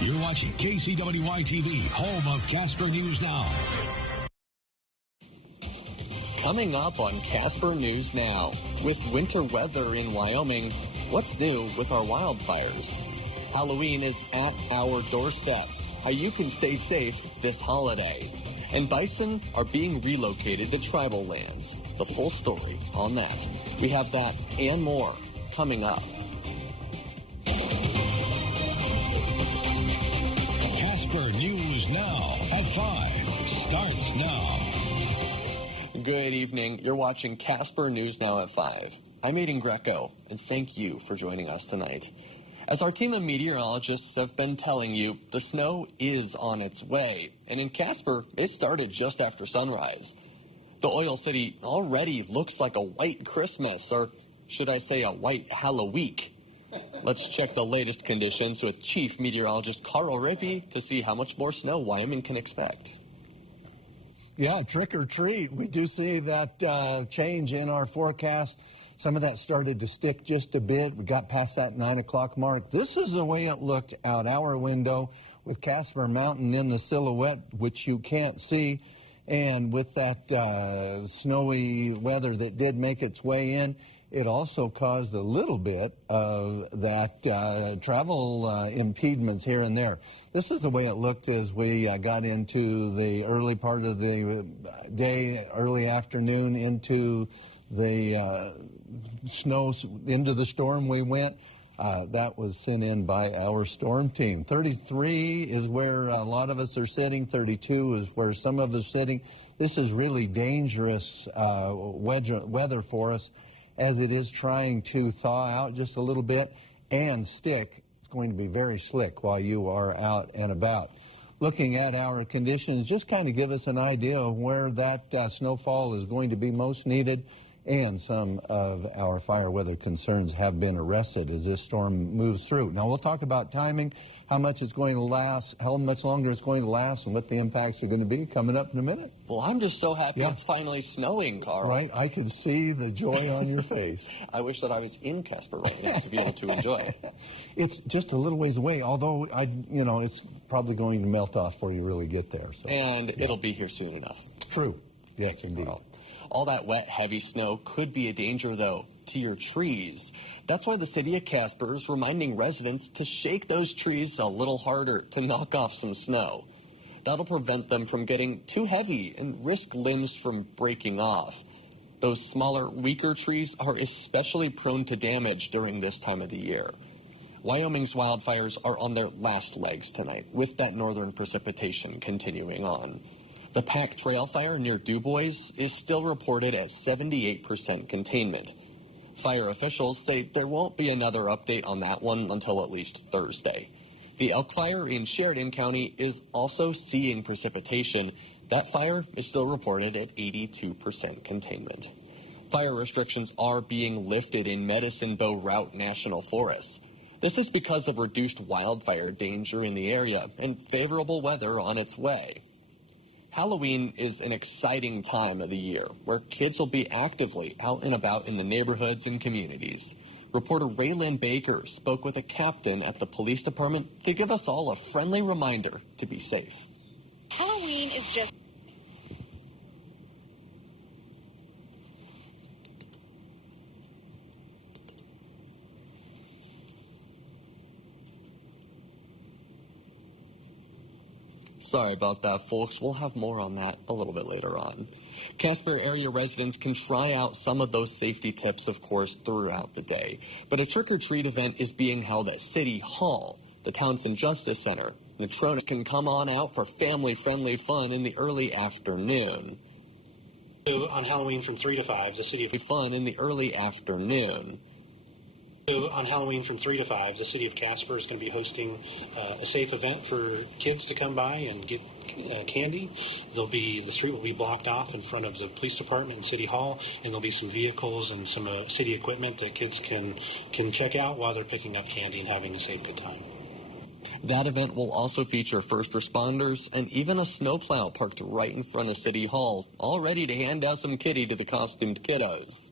You're watching KCWY TV, home of Casper News Now. Coming up on Casper News Now, with winter weather in Wyoming, what's new with our wildfires? Halloween is at our doorstep. How you can stay safe this holiday. And bison are being relocated to tribal lands. The full story on that. We have that and more coming up. Casper News Now at 5 starts now. Good evening. You're watching Casper News Now at 5. I'm Aiden Greco, and thank you for joining us tonight. As our team of meteorologists have been telling you, the snow is on its way. And in Casper, it started just after sunrise. The oil city already looks like a white Christmas, or should I say a white Halloween. Let's check the latest conditions with Chief Meteorologist Carl Rippey to see how much more snow Wyoming can expect. Yeah, trick or treat. We do see that change in our forecast. Some of that started to stick just a bit. We got past that 9 o'clock mark. This is the way it looked out our window with Casper Mountain in the silhouette, which you can't see. And with that snowy weather that did make its way in, it also caused a little bit of that travel impediments here and there. This is the way it looked as we got into the early part of the day, early afternoon, into the snow, into the storm we went. That was sent in by our storm team. 33 is where a lot of us are sitting. 32 is where some of us are sitting. This is really dangerous weather for us, as it is trying to thaw out just a little bit and stick. It's going to be very slick while you are out and about. Looking at our conditions, just kind of give us an idea of where that snowfall is going to be most needed, and some of our fire weather concerns have been arrested as this storm moves through. Now we'll talk about timing, how much it's going to last, how much longer it's going to last, and what the impacts are going to be coming up in a minute. Well, I'm just so happy it's finally snowing, Carl. Right, I can see the joy on your face. I wish that I was in Casper right now to be able to enjoy it. It's just a little ways away, although it's probably going to melt off before you really get there. So. And it'll be here soon enough. True. Yes, indeed. All that wet, heavy snow could be a danger, though, to your trees. That's why the city of Casper is reminding residents to shake those trees a little harder to knock off some snow. That'll prevent them from getting too heavy and risk limbs from breaking off. Those smaller, weaker trees are especially prone to damage during this time of the year. Wyoming's wildfires are on their last legs tonight, with that northern precipitation continuing on. The Pack Trail fire near Dubois is still reported at 78% containment. Fire officials say there won't be another update on that one until at least Thursday. The Elk Fire in Sheridan County is also seeing precipitation. That fire is still reported at 82% containment. Fire restrictions are being lifted in Medicine Bow Route National Forest. This is because of reduced wildfire danger in the area and favorable weather on its way. Halloween is an exciting time of the year where kids will be actively out and about in the neighborhoods and communities. Reporter Raylan Baker spoke with a captain at the police department to give us all a friendly reminder to be safe. Halloween is just... Sorry about that, folks. We'll have more on that a little bit later on. Casper area residents can try out some of those safety tips, of course, throughout the day. But a trick-or-treat event is being held at City Hall, the Townsend Justice Center. Natrona can come on out for family-friendly fun in the early afternoon. On Halloween from 3 to 5, the city of... Fun in the early afternoon. On Halloween from 3 to 5, the city of Casper is going to be hosting a safe event for kids to come by and get candy. The street will be blocked off in front of the police department and City Hall, and there'll be some vehicles and some city equipment that kids can check out while they're picking up candy and having a safe good time. That event will also feature first responders and even a snowplow parked right in front of City Hall, all ready to hand out some kitty to the costumed kiddos.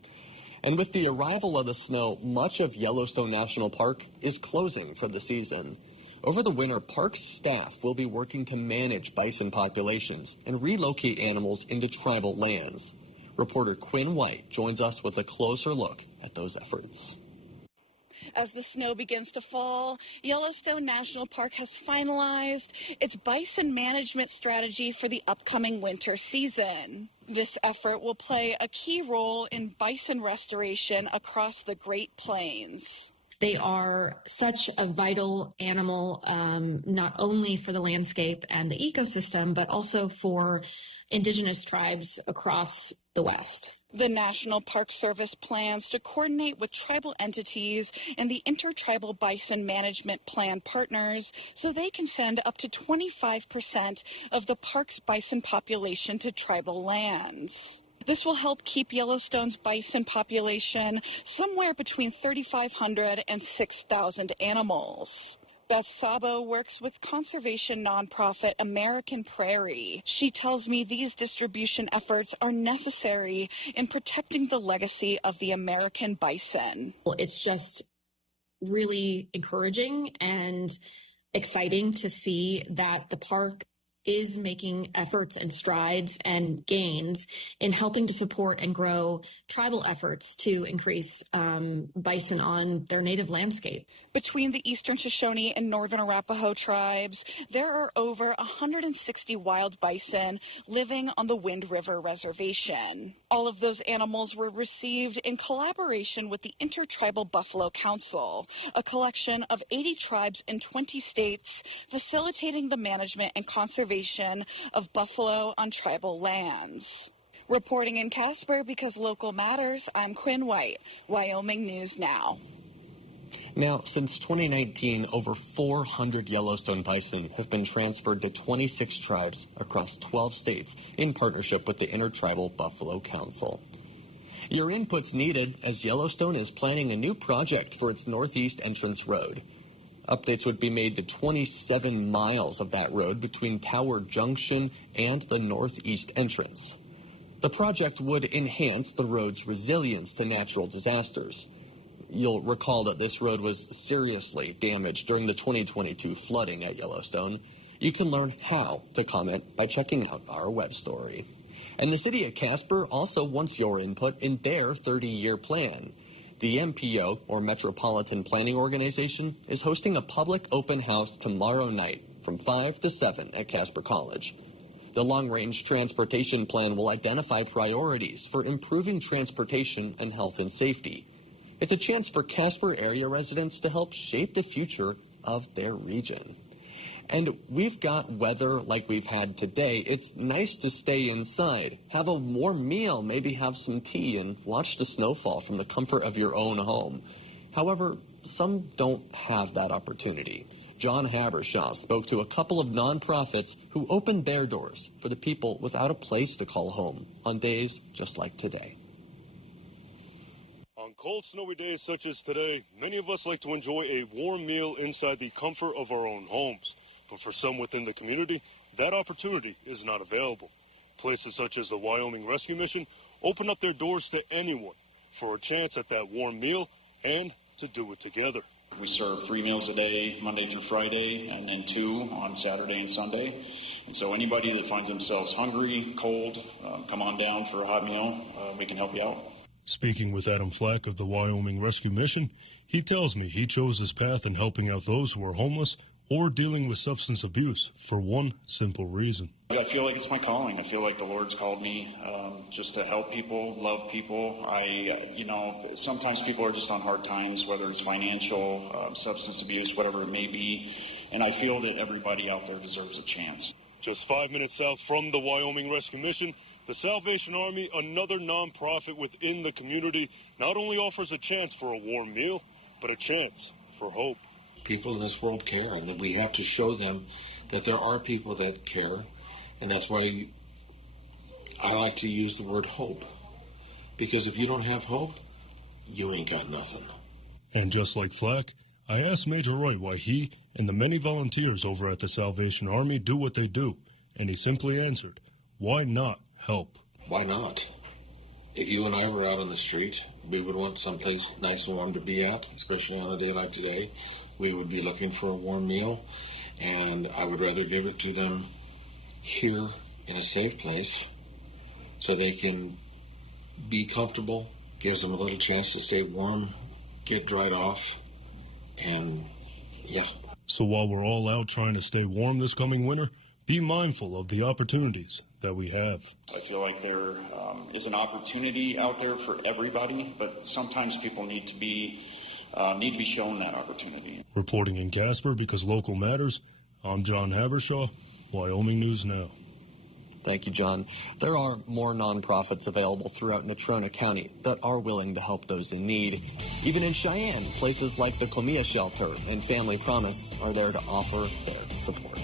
And with the arrival of the snow, much of Yellowstone National Park is closing for the season. Over the winter, park staff will be working to manage bison populations and relocate animals into tribal lands. Reporter Quinn White joins us with a closer look at those efforts. As the snow begins to fall, Yellowstone National Park has finalized its bison management strategy for the upcoming winter season. This effort will play a key role in bison restoration across the Great Plains. They are such a vital animal, not only for the landscape and the ecosystem, but also for indigenous tribes across the West. The National Park Service plans to coordinate with tribal entities and the Intertribal Bison Management Plan partners so they can send up to 25% of the park's bison population to tribal lands. This will help keep Yellowstone's bison population somewhere between 3,500 and 6,000 animals. Beth Sabo works with conservation nonprofit American Prairie. She tells me these distribution efforts are necessary in protecting the legacy of the American bison. It's just really encouraging and exciting to see that the park is making efforts and strides and gains in helping to support and grow tribal efforts to increase bison on their native landscape. Between the Eastern Shoshone and Northern Arapaho tribes, there are over 160 wild bison living on the Wind River Reservation. All of those animals were received in collaboration with the Intertribal Buffalo Council, a collection of 80 tribes in 20 states, facilitating the management and conservation of buffalo on tribal lands. Reporting in Casper, because local matters, I'm Quinn White, Wyoming News Now. Now, since 2019, over 400 Yellowstone bison have been transferred to 26 tribes across 12 states in partnership with the Intertribal Buffalo Council. Your input's needed as Yellowstone is planning a new project for its northeast entrance road. Updates would be made to 27 miles of that road between Tower Junction and the northeast entrance. The project would enhance the road's resilience to natural disasters. You'll recall that this road was seriously damaged during the 2022 flooding at Yellowstone. You can learn how to comment by checking out our web story. And the city of Casper also wants your input in their 30-year plan. The MPO, or Metropolitan Planning Organization, is hosting a public open house tomorrow night from 5 to 7 at Casper College. The long-range transportation plan will identify priorities for improving transportation and health and safety. It's a chance for Casper area residents to help shape the future of their region. And we've got weather like we've had today. It's nice to stay inside, have a warm meal, maybe have some tea, and watch the snowfall from the comfort of your own home. However, some don't have that opportunity. John Habershaw spoke to a couple of nonprofits who opened their doors for the people without a place to call home on days just like today. On cold, snowy days such as today, many of us like to enjoy a warm meal inside the comfort of our own homes. But for some within the community, that opportunity is not available. Places such as the Wyoming Rescue Mission open up their doors to anyone for a chance at that warm meal and to do it together. We serve 3 meals a day, Monday through Friday, and then 2 on Saturday and Sunday. And so anybody that finds themselves hungry, cold, come on down for a hot meal. We can help you out. Speaking with Adam Flack of the Wyoming Rescue Mission, he tells me he chose this path in helping out those who are homeless or dealing with substance abuse for one simple reason. I feel like it's my calling. I feel like the Lord's called me just to help people, love people. Sometimes people are just on hard times, whether it's financial, substance abuse, whatever it may be. And I feel that everybody out there deserves a chance. Just 5 minutes south from the Wyoming Rescue Mission, the Salvation Army, another nonprofit within the community, not only offers a chance for a warm meal, but a chance for hope. People in this world care, and we have to show them that there are people that care, and that's why I like to use the word hope, because if you don't have hope, you ain't got nothing. And just like Flack, I asked Major Roy why he and the many volunteers over at the Salvation Army do what they do, and he simply answered, why not help? Why not? If you and I were out on the street, we would want someplace nice and warm to be at, especially on a day like today. we would be looking for a warm meal, and I would rather give it to them here in a safe place so they can be comfortable, gives them a little chance to stay warm, get dried off, and yeah. So while we're all out trying to stay warm this coming winter, be mindful of the opportunities that we have. I feel like there is an opportunity out there for everybody, but sometimes people need to be shown that opportunity. Reporting in Casper, because local matters, I'm John Habershaw, Wyoming News Now. Thank you, John. There are more nonprofits available throughout Natrona County that are willing to help those in need. Even in Cheyenne, places like the Comia Shelter and Family Promise are there to offer their support.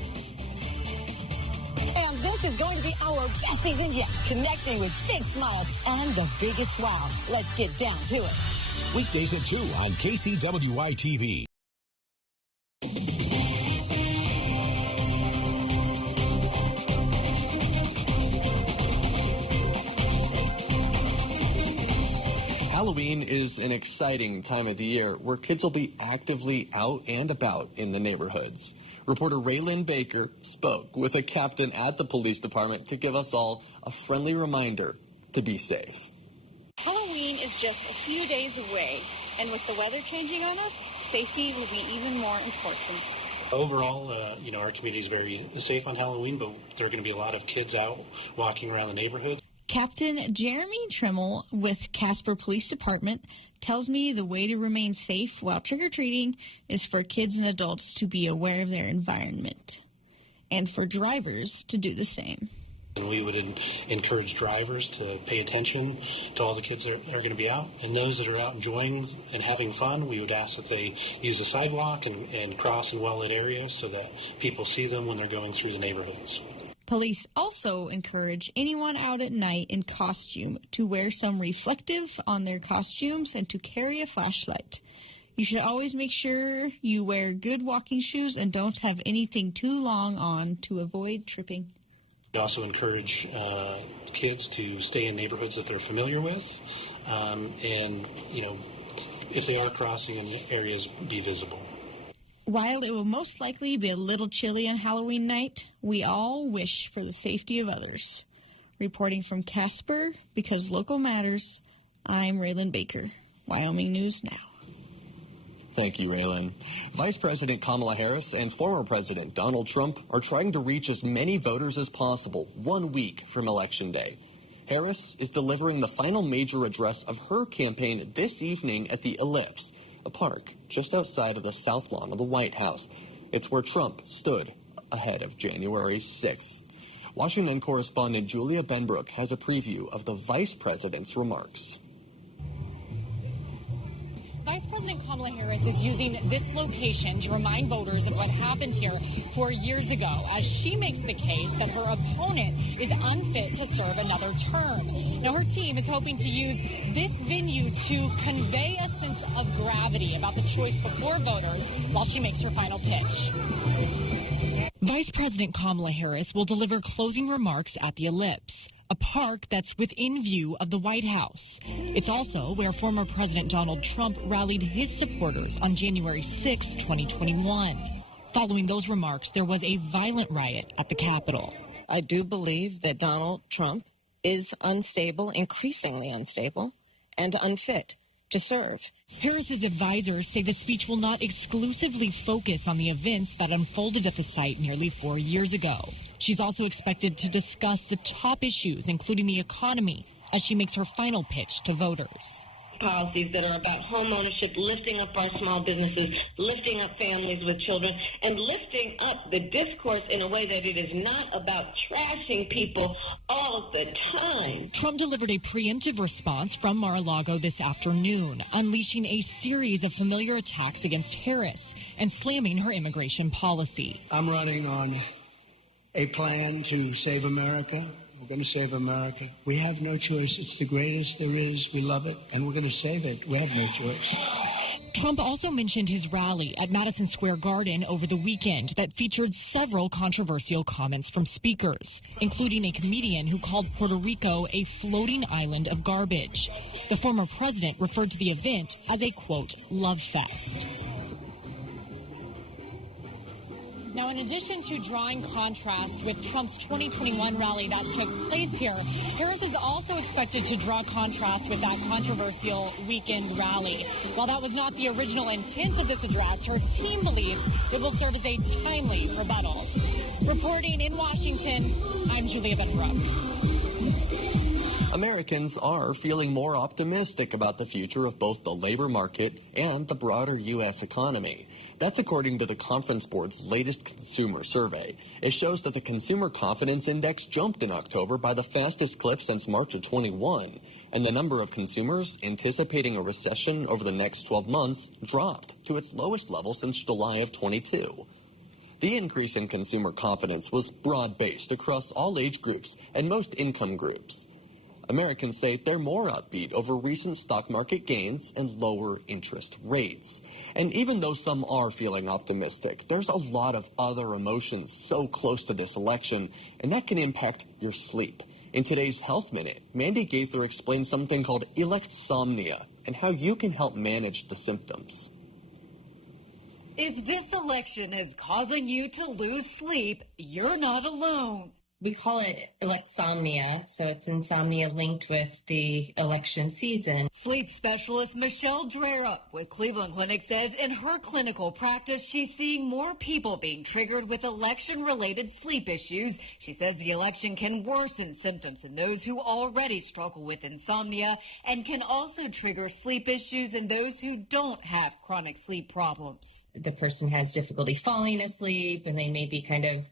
And this is going to be our best season yet, connecting with big smiles and the biggest wow. Let's get down to it. Weekdays at 2 on KCWY TV. Halloween is an exciting time of the year where kids will be actively out and about in the neighborhoods. Reporter Raylan Baker spoke with a captain at the police department to give us all a friendly reminder to be safe. Halloween is just a few days away, and with the weather changing on us, safety will be even more important. Overall, our community is very safe on Halloween, but there are going to be a lot of kids out walking around the neighborhood. Captain Jeremy Trimmel with Casper Police Department tells me the way to remain safe while trick-or-treating is for kids and adults to be aware of their environment and for drivers to do the same. And we would encourage drivers to pay attention to all the kids that are going to be out. And those that are out enjoying and having fun, we would ask that they use the sidewalk and cross in well-lit areas so that people see them when they're going through the neighborhoods. Police also encourage anyone out at night in costume to wear some reflective on their costumes and to carry a flashlight. You should always make sure you wear good walking shoes and don't have anything too long on to avoid tripping. We also encourage kids to stay in neighborhoods that they're familiar with, and if they are crossing in areas, be visible. While it will most likely be a little chilly on Halloween night, we all wish for the safety of others. Reporting from Casper, because local matters, I'm Raylan Baker, Wyoming News Now. Thank you, Raylan. Vice President Kamala Harris and former President Donald Trump are trying to reach as many voters as possible 1 week from Election Day. Harris is delivering the final major address of her campaign this evening at the Ellipse, a park just outside of the South Lawn of the White House. It's where Trump stood ahead of January 6th. Washington correspondent Julia Benbrook has a preview of the vice president's remarks. Vice President Kamala Harris is using this location to remind voters of what happened here 4 years ago, as she makes the case that her opponent is unfit to serve another term. Now, her team is hoping to use this venue to convey a sense of gravity about the choice before voters while she makes her final pitch. Vice President Kamala Harris will deliver closing remarks at the Ellipse, a park that's within view of the White House. It's also where former President Donald Trump rallied his supporters on January 6, 2021. Following those remarks, there was a violent riot at the Capitol. I do believe that Donald Trump is unstable, increasingly unstable, and unfit to serve. Harris's advisors say the speech will not exclusively focus on the events that unfolded at the site nearly 4 years ago. She's also expected to discuss the top issues, including the economy, as she makes her final pitch to voters. Policies that are about home ownership, lifting up our small businesses, lifting up families with children, and lifting up the discourse in a way that it is not about trashing people all the time. Trump delivered a preemptive response from Mar-a-Lago this afternoon, unleashing a series of familiar attacks against Harris and slamming her immigration policy. I'm running on a plan to save America. We're going to save America. We have no choice. It's the greatest there is. We love it, and we're going to save it. We have no choice. Trump also mentioned his rally at Madison Square Garden over the weekend that featured several controversial comments from speakers, including a comedian who called Puerto Rico a floating island of garbage. The former president referred to the event as a, quote, love fest. Now, in addition to drawing contrast with Trump's 2021 rally that took place here, Harris is also expected to draw contrast with that controversial weekend rally. While that was not the original intent of this address, her team believes it will serve as a timely rebuttal. Reporting in Washington, I'm Julia Benbrook. Americans are feeling more optimistic about the future of both the labor market and the broader U.S. economy. That's according to the Conference Board's latest consumer survey. It shows that the Consumer Confidence Index jumped in October by the fastest clip since March of 21, and the number of consumers anticipating a recession over the next 12 months dropped to its lowest level since July of 22. The increase in consumer confidence was broad-based across all age groups and most income groups. Americans say they're more upbeat over recent stock market gains and lower interest rates. And even though some are feeling optimistic, there's a lot of other emotions so close to this election, and that can impact your sleep. In today's Health Minute, Mandy Gaither explains something called electsomnia and how you can help manage the symptoms. If this election is causing you to lose sleep, you're not alone. We call it electsomnia, so it's insomnia linked with the election season. Sleep specialist Michelle Drerup with Cleveland Clinic says in her clinical practice, she's seeing more people being triggered with election-related sleep issues. She says the election can worsen symptoms in those who already struggle with insomnia and can also trigger sleep issues in those who don't have chronic sleep problems. The person has difficulty falling asleep, and they may be kind of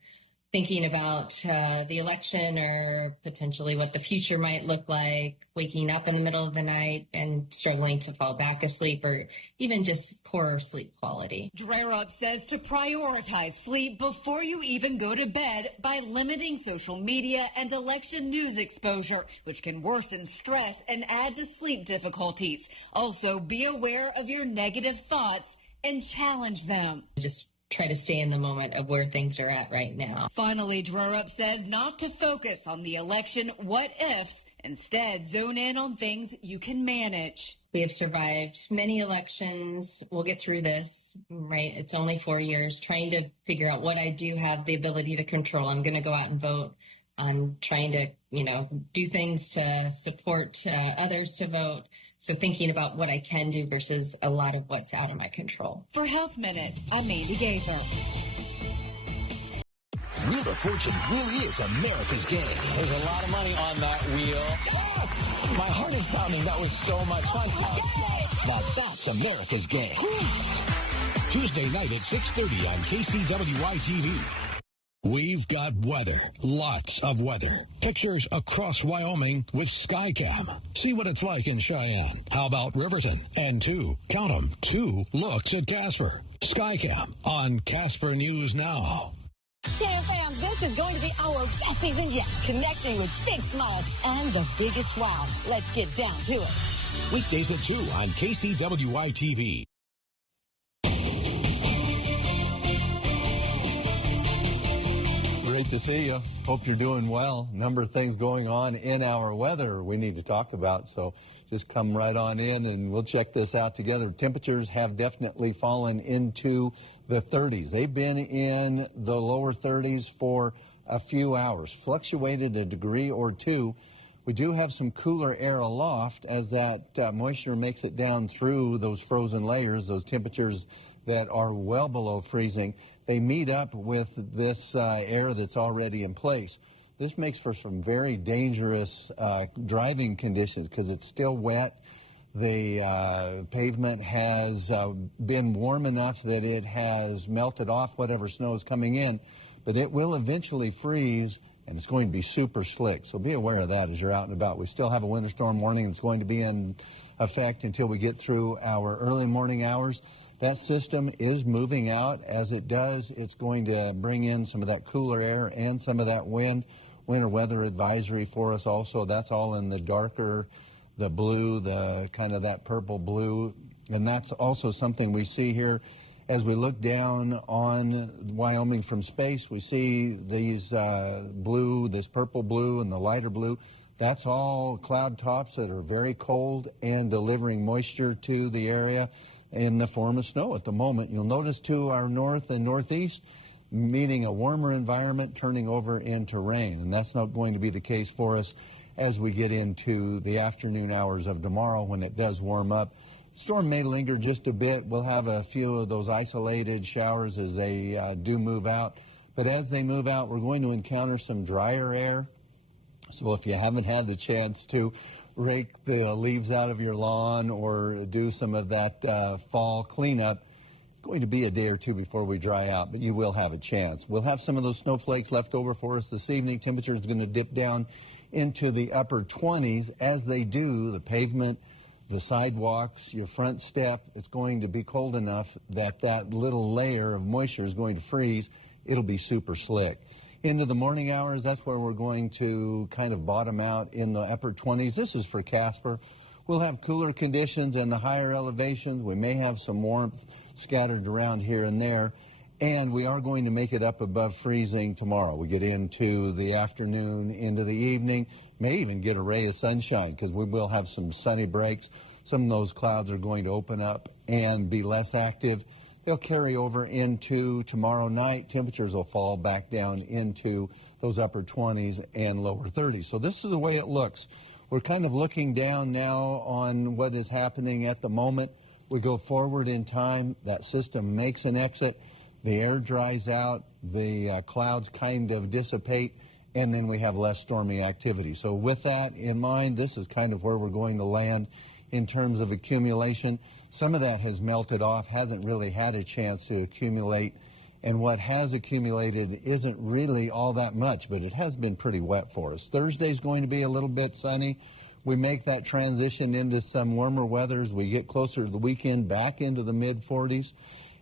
thinking about the election or potentially what the future might look like, waking up in the middle of the night and struggling to fall back asleep, or even just poorer sleep quality. Drerup says to prioritize sleep before you even go to bed by limiting social media and election news exposure, which can worsen stress and add to sleep difficulties. Also, be aware of your negative thoughts and challenge them. Just try to stay in the moment of where things are at right now. Finally, Drerup says not to focus on the election what-ifs. Instead, zone in on things you can manage. We have survived many elections. We'll get through this, right? It's only 4 years. Trying to figure out what I do have the ability to control. I'm going to go out and vote. I'm trying to, do things to support others to vote. So thinking about what I can do versus a lot of what's out of my control. For Health Minute, I'm Mandy Gaither. Wheel of Fortune really is America's game. There's a lot of money on that wheel. Yes! My heart is pounding. That was so much fun. Now that's America's game. Tuesday night at 6:30 on KCWY TV. We've got weather, lots of weather. Pictures across Wyoming with SkyCam. See what it's like in Cheyenne. How about Riverton? And two looks at Casper. SkyCam on Casper News Now. Hey fam, this is going to be our best season yet. Connecting with big smiles and the biggest wow. Let's get down to it. Weekdays at 2 on KCWY TV. Great to see you. Hope you're doing well. Number of things going on in our weather we need to talk about, so just come right on in and we'll check this out together. Temperatures have definitely fallen into the 30s. They've been in the lower 30s for a few hours, fluctuated a degree or two. We do have some cooler air aloft as that moisture makes it down through those frozen layers, those temperatures that are well below freezing. They meet up with this air that's already in place. This makes for some very dangerous driving conditions because it's still wet. The pavement has been warm enough that it has melted off whatever snow is coming in, but it will eventually freeze, and it's going to be super slick. So be aware of that as you're out and about. We still have a winter storm warning that's going to be in effect until we get through our early morning hours. That system is moving out. As it does, it's going to bring in some of that cooler air and some of that wind. Winter weather advisory for us also. That's all in the darker, the blue, the kind of that purple blue. And that's also something we see here as we look down on Wyoming from space. We see these blue, this purple blue and the lighter blue. That's all cloud tops that are very cold and delivering moisture to the area in the form of snow at the moment. You'll notice to our north and northeast, meaning a warmer environment turning over into rain. And that's not going to be the case for us as we get into the afternoon hours of tomorrow when it does warm up. Storm may linger just a bit. We'll have a few of those isolated showers as they do move out. But as they move out, we're going to encounter some drier air. So if you haven't had the chance to rake the leaves out of your lawn or do some of that fall cleanup, it's going to be a day or two before we dry out, but you will have a chance. We'll have some of those snowflakes left over for us this evening. Temperature is going to dip down into the upper 20s. As they do, the pavement, the sidewalks, your front step, it's going to be cold enough that that little layer of moisture is going to freeze. It'll be super slick. Into the morning hours, that's where we're going to kind of bottom out in the upper 20s. This is for Casper. We'll have cooler conditions in the higher elevations. We may have some warmth scattered around here and there. And we are going to make it up above freezing tomorrow. We get into the afternoon, into the evening, may even get a ray of sunshine because we will have some sunny breaks. Some of those clouds are going to open up and be less active. They'll carry over into tomorrow night. Temperatures will fall back down into those upper 20s and lower 30s. So this is the way it looks. We're kind of looking down now on what is happening at the moment. We go forward in time. That system makes an exit. The air dries out. The clouds kind of dissipate. And then we have less stormy activity. So with that in mind, this is kind of where we're going to land in terms of accumulation. Some of that has melted off, hasn't really had a chance to accumulate, and what has accumulated isn't really all that much, but it has been pretty wet for us. Thursday's going to be a little bit sunny. We make that transition into some warmer weather as we get closer to the weekend, back into the mid-40s,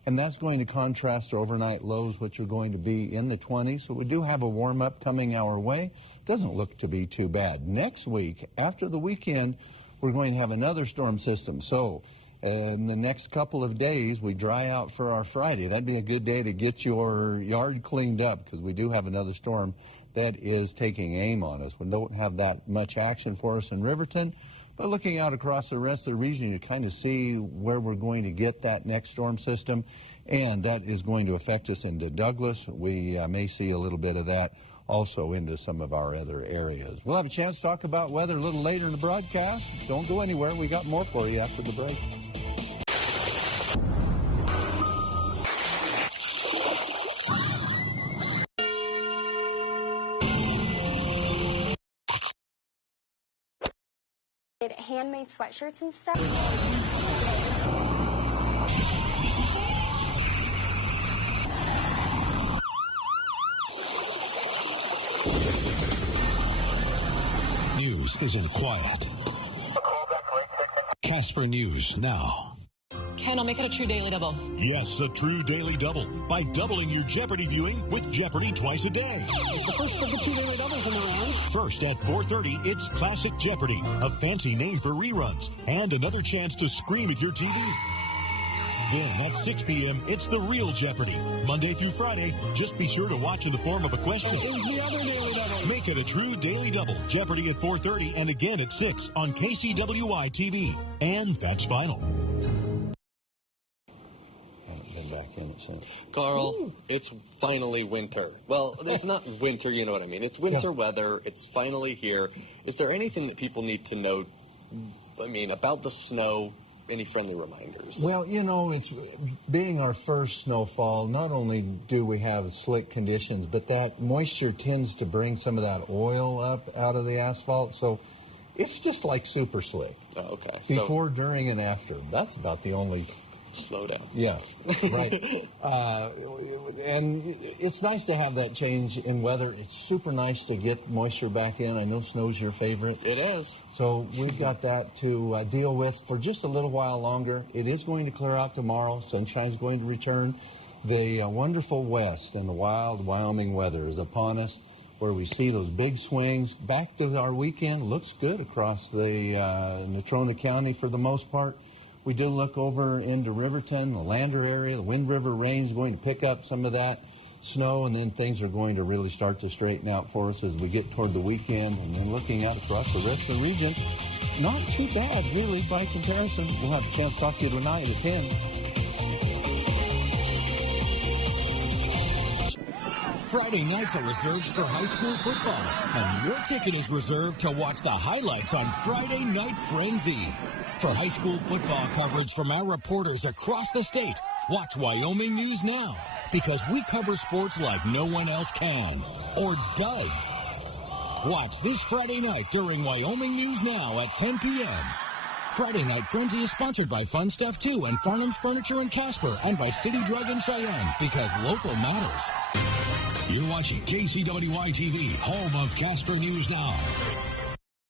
and that's going to contrast to overnight lows, which are going to be in the 20s. So we do have a warm-up coming our way. Doesn't look to be too bad. Next week, after the weekend, we're going to have another storm system. So in the next couple of days, we dry out for our Friday. That'd be a good day to get your yard cleaned up because we do have another storm that is taking aim on us. We don't have that much action for us in Riverton, but looking out across the rest of the region, you kind of see where we're going to get that next storm system, and that is going to affect us into Douglas. We may see a little bit of that also into some of our other areas. We'll have a chance to talk about weather a little later in the broadcast. Don't go anywhere. We got more for you after the break. Handmade sweatshirts and stuff. News isn't quiet. Casper News now. Ken, I'll make it a true daily double. Yes, a true daily double by doubling your Jeopardy viewing with Jeopardy twice a day. It's the first of the two daily doubles in the round. First at 4:30, it's Classic Jeopardy, a fancy name for reruns, and another chance to scream at your TV. Then at 6 p.m., it's the real Jeopardy. Monday through Friday, just be sure to watch in the form of a question. Who's the other daily double? Make it a true daily double. Jeopardy at 4:30 and again at 6 on KCWY TV. And that's final. Carl, it's finally winter. Well, it's not winter, you know what I mean. It's winter weather. It's finally here. Is there anything that people need to know, about the snow? Any friendly reminders? Well, it's being our first snowfall, not only do we have slick conditions, but that moisture tends to bring some of that oil up out of the asphalt. So it's just like super slick. Oh, okay. Before, during, and after. That's about the only... Slow down. Yeah, right. And it's nice to have that change in weather. It's super nice to get moisture back in. I know snow's your favorite. It is. So we've got that to deal with for just a little while longer. It is going to clear out tomorrow. Sunshine's going to return. The wonderful west and the wild Wyoming weather is upon us, where we see those big swings. Back to our weekend. Looks good across the Natrona County for the most part. We do look over into Riverton, the Lander area. The Wind River Range is going to pick up some of that snow, and then things are going to really start to straighten out for us as we get toward the weekend. And then looking out across the rest of the region, not too bad, really, by comparison. We'll have a chance to talk to you tonight at 10. Friday nights are reserved for high school football, and your ticket is reserved to watch the highlights on Friday Night Frenzy. For high school football coverage from our reporters across the state, watch Wyoming News Now, because we cover sports like no one else can, or does. Watch this Friday night during Wyoming News Now at 10 p.m. Friday Night Frenzy is sponsored by Fun Stuff 2 and Farnham's Furniture in Casper and by City Drug in Cheyenne, because local matters. You're watching KCWY TV, home of Casper News Now.